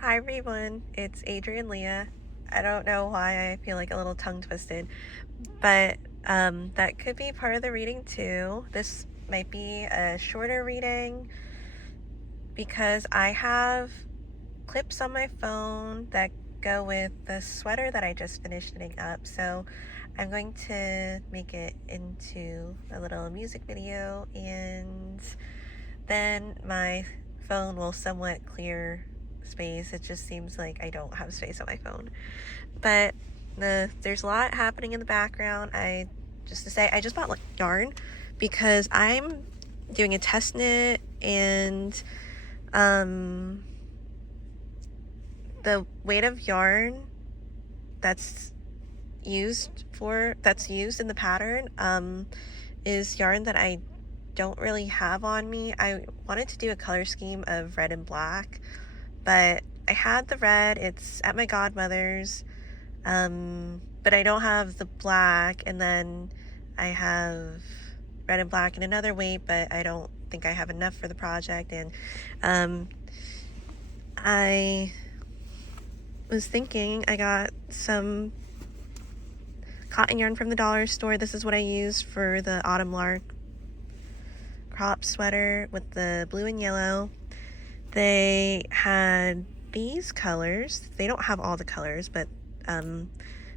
Hi everyone, it's Adrian Leah. I don't know why I feel like a little tongue twisted, but that could be part of the reading too. This might be a shorter reading because I have clips on my phone that go with the sweater that I just finished knitting up. So I'm going to make it into a little music video, and then my phone will somewhat clear space. It just seems like I don't have space on my phone. But there's a lot happening in the background. Just to say, I just bought like yarn because I'm doing a test knit, and the weight of yarn that's used in the pattern is yarn that I don't really have on me. I wanted to do a color scheme of red and black, but I had the red. It's at my godmother's, but I don't have the black, and then I have red and black in another weight, but I don't think I have enough for the project. And I was thinking, I got some cotton yarn from the dollar store. This is what I used for the Autumn Lark crop sweater with the blue and yellow. They had these colors. They don't have all the colors, but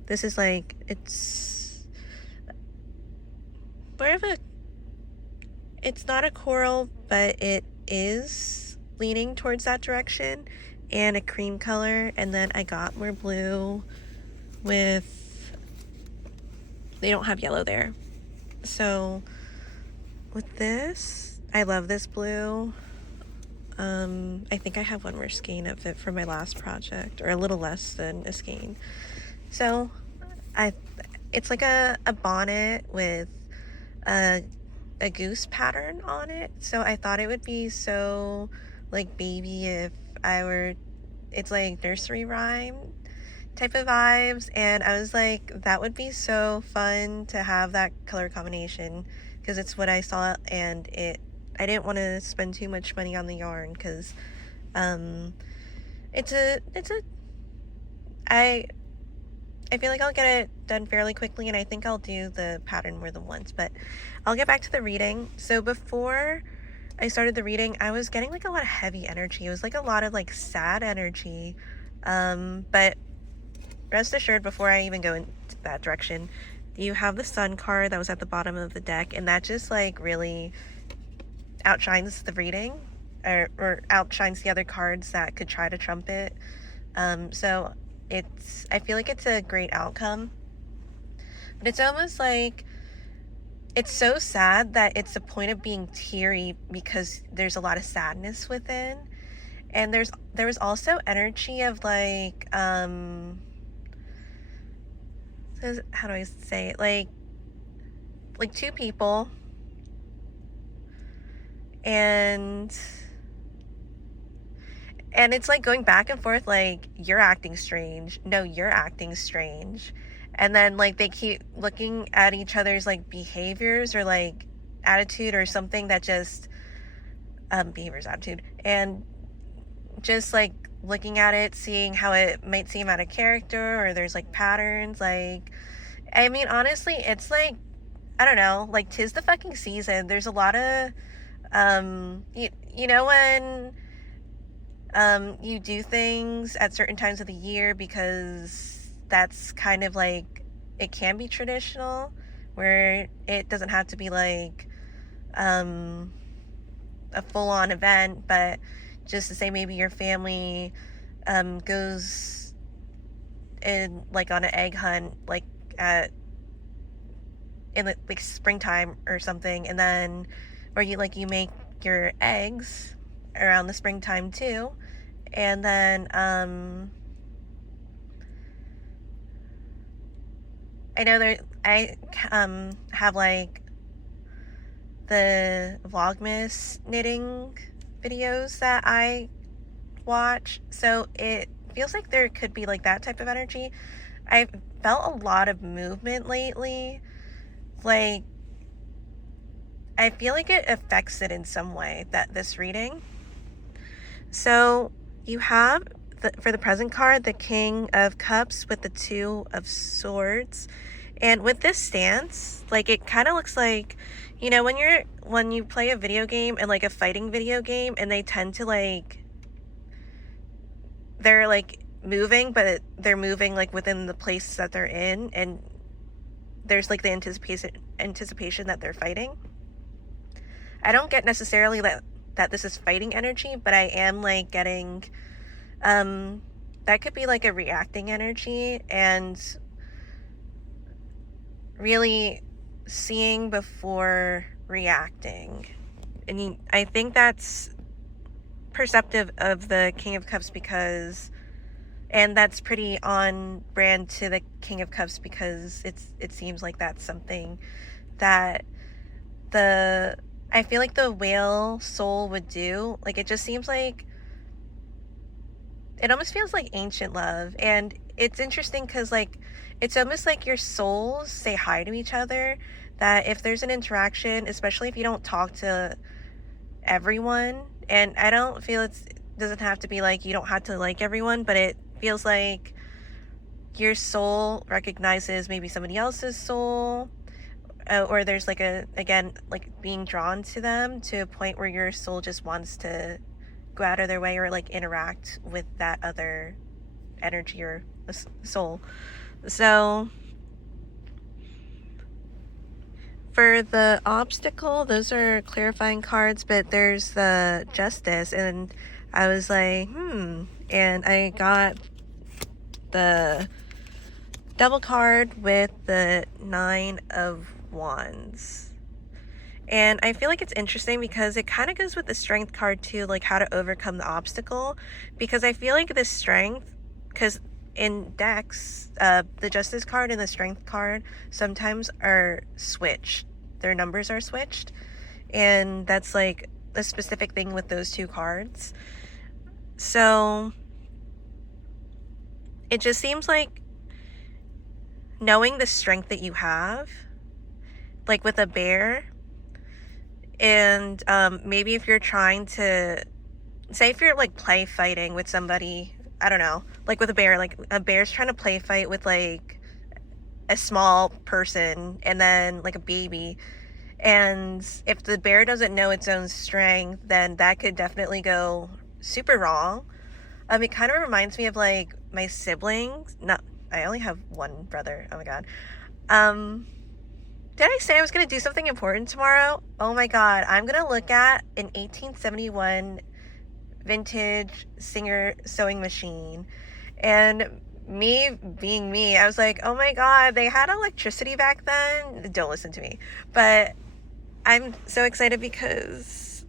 this is like, it's more of a, it's not a coral, but it is leaning towards that direction, and a cream color. And then I got more blue with, they don't have yellow there. So with this, I love this blue. I think I have one more skein of it from my last project, or a little less than a skein. So it's like a bonnet with a goose pattern on it. So I thought it would be so like baby if it's like nursery rhyme type of vibes. And I was like, that would be so fun to have that color combination, because it's what I saw, and I didn't want to spend too much money on the yarn because it's a I feel like I'll get it done fairly quickly, and I think I'll do the pattern more than once. But I'll get back to the reading. So before I started the reading, I was getting like a lot of heavy energy. It was like a lot of like sad energy. But rest assured, before I even go into that direction, you have the sun card that was at the bottom of the deck, and that just like really outshines the reading, or outshines the other cards that could try to trump it. So I feel like it's a great outcome, but it's almost like it's so sad that it's a point of being teary because there's a lot of sadness within. And there was also energy of like how do I say it, like two people, and it's like going back and forth, like, you're acting strange, no, you're acting strange. And then like they keep looking at each other's like behaviors, or like attitude, or something that just behaviors, attitude, and just like looking at it, seeing how it might seem out of character, or there's like patterns. Like, I mean, honestly, it's like, I don't know, like, 'tis the fucking season. There's a lot of you know when you do things at certain times of the year because that's kind of like, it can be traditional, where it doesn't have to be like a full-on event, but just to say, maybe your family goes in like on an egg hunt, like at in like springtime or something, and then, or you make your eggs around the springtime too. And then I know I have like the Vlogmas knitting videos that I watch, so it feels like there could be like that type of energy. I felt a lot of movement lately. Like, I feel like it affects it in some way, that this reading. So you have for the present card, the King of Cups with the Two of Swords. And with this stance, like, it kind of looks like, you know, when you play a video game and like a fighting video game, and they tend to like, they're like moving, but they're moving like within the place that they're in, and there's like the anticipation that they're fighting. I don't get necessarily that this is fighting energy, but I am like getting that could be like a reacting energy, and really seeing before reacting. And I think that's perceptive of the King of Cups, and that's pretty on brand to the King of Cups, because it seems like that's something that I feel like the whale soul would do. Like, it just seems like it almost feels like ancient love. And it's interesting because, like, it's almost like your souls say hi to each other, that if there's an interaction, especially if you don't talk to everyone, and I don't feel it doesn't have to be like you don't have to like everyone, but it feels like your soul recognizes maybe somebody else's soul, or there's like again, like being drawn to them to a point where your soul just wants to go out of their way or like interact with that other energy or soul. So for the obstacle, those are clarifying cards, but there's the Justice, and I was like, and I got the double card with the Nine of Wands. And I feel like it's interesting because it kind of goes with the Strength card too, like how to overcome the obstacle, because I feel like the Strength, because in decks, the Justice card and the Strength card sometimes are switched. Their numbers are switched, and that's like a specific thing with those two cards. So it just seems like knowing the strength that you have, like with a bear, and maybe if you're trying to, say if you're like play fighting with somebody, I don't know, like with a bear, like a bear's trying to play fight with like a small person and then like a baby, and if the bear doesn't know its own strength, then that could definitely go super wrong. It kind of reminds me of like my siblings. I only have one brother. Oh my god. Did I say I was going to do something important tomorrow? Oh my god, I'm going to look at an 1871 vintage Singer sewing machine. And me being me, I was like, oh my god, they had electricity back then? Don't listen to me. But I'm so excited because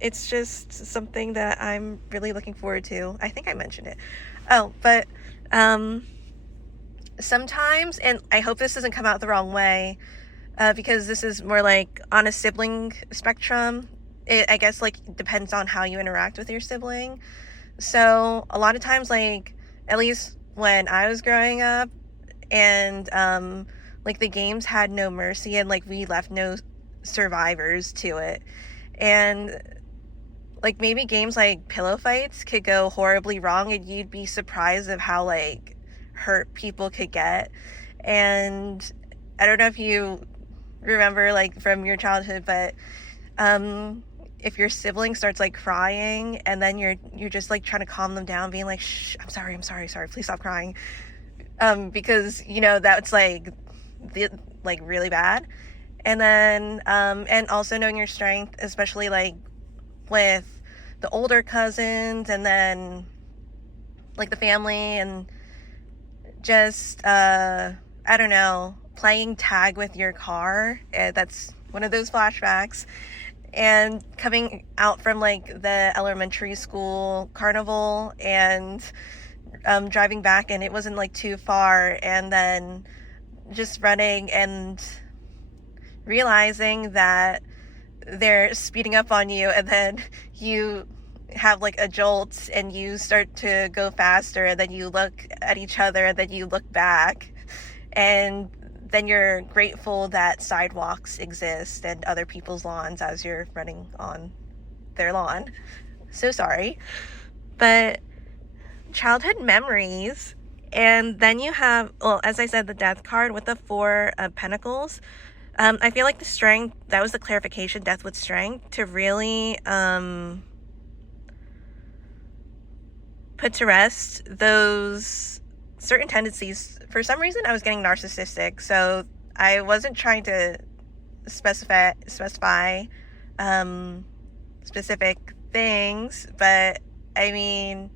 it's just something that I'm really looking forward to. I think I mentioned it. Oh, but sometimes, and I hope this doesn't come out the wrong way, because this is more like on a sibling spectrum. I guess like depends on how you interact with your sibling. So a lot of times, like at least when I was growing up, and like the games had no mercy, and like we left no survivors to it, and like maybe games like pillow fights could go horribly wrong, and you'd be surprised of how like hurt people could get. And I don't know if you remember like from your childhood, but if your sibling starts like crying, and then you're just like trying to calm them down, being like, shh, I'm sorry, please stop crying, because you know that's like really bad. And then and also knowing your strength, especially like with the older cousins, and then like the family, and just I don't know, playing tag with your car. That's one of those flashbacks. And coming out from like the elementary school carnival, and driving back, and it wasn't like too far, and then just running and realizing that they're speeding up on you, and then you have like a jolt and you start to go faster, and then you look at each other, and then you look back, and then you're grateful that sidewalks exist and other people's lawns as you're running on their lawn. So sorry. But childhood memories. And then you have, well, as I said, the death card with the Four of Pentacles. I feel like the strength, that was the clarification, death with strength, to really put to rest those certain tendencies. For some reason, I was getting narcissistic, so I wasn't trying to specify specific things, but I mean,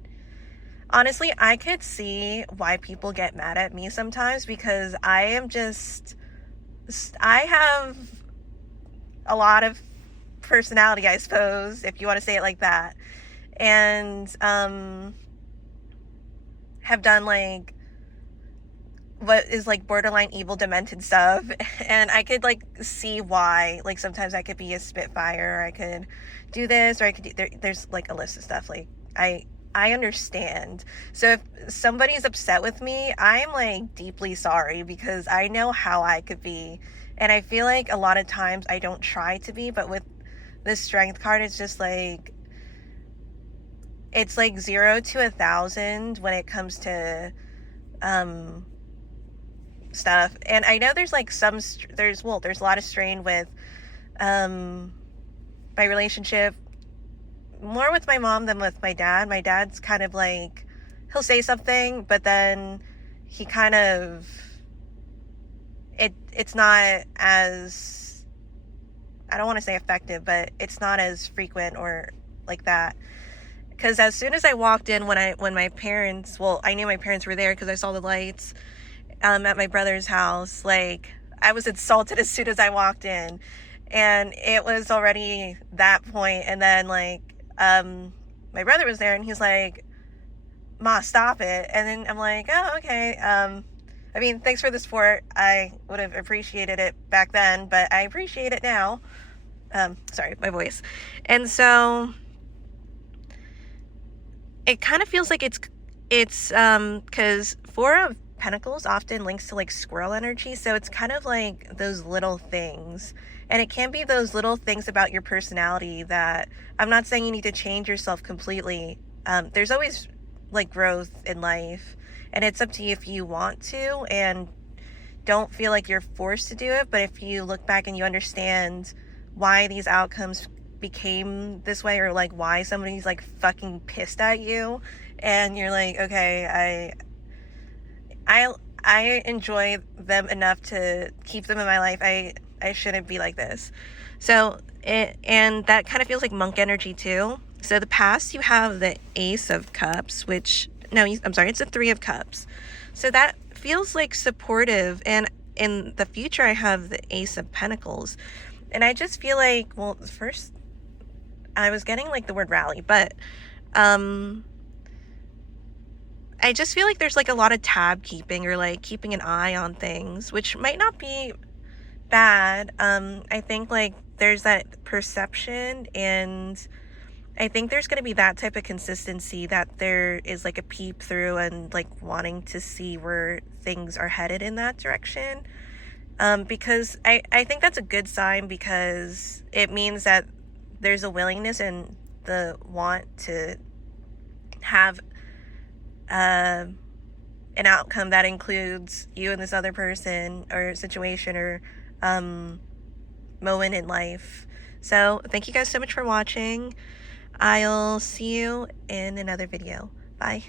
honestly, I could see why people get mad at me sometimes, because I have a lot of personality, I suppose, if you want to say it like that, and have done like what is like borderline evil demented stuff, and I could like see why, like sometimes I could be a spitfire, or I could do this, or I could do there's like a list of stuff. Like I understand. So if somebody's upset with me, I'm like deeply sorry, because I know how I could be, and I feel like a lot of times I don't try to be, but with this strength card, it's just like, it's like 0 to 1,000 when it comes to stuff. And I know there's like there's a lot of strain with my relationship, more with my mom than with my dad. My dad's kind of like, he'll say something, but then he kind of, it's not as, I don't want to say effective, but it's not as frequent or like that. Because as soon as I walked in, when my parents, well, I knew my parents were there because I saw the lights at my brother's house. Like, I was insulted as soon as I walked in, and it was already that point. And then like my brother was there, and he's like, "Ma, stop it." And then I'm like, "Oh, okay. I mean, thanks for the support. I would have appreciated it back then, but I appreciate it now." Sorry, my voice. And so it kind of feels like it's because Four of Pentacles often links to like squirrel energy, so it's kind of like those little things, and it can be those little things about your personality that, I'm not saying you need to change yourself completely. There's always like growth in life, and it's up to you if you want to, and don't feel like you're forced to do it. But if you look back and you understand why these outcomes became this way, or like why somebody's like fucking pissed at you, and you're like, okay, I enjoy them enough to keep them in my life. I shouldn't be like this. So and that kind of feels like monk energy too. So the past, you have the Ace of Cups, which, no, I'm sorry, it's the Three of Cups. So that feels like supportive, and in the future I have the Ace of Pentacles. And I just feel like, well, first I was getting like the word rally, but I just feel like there's like a lot of tab keeping, or like keeping an eye on things, which might not be bad. I think like there's that perception, and I think there's going to be that type of consistency, that there is like a peep through, and like wanting to see where things are headed in that direction. Because I think that's a good sign, because it means that there's a willingness and the want to have an outcome that includes you and this other person, or situation, or moment in life. So thank you guys so much for watching. I'll see you in another video. Bye.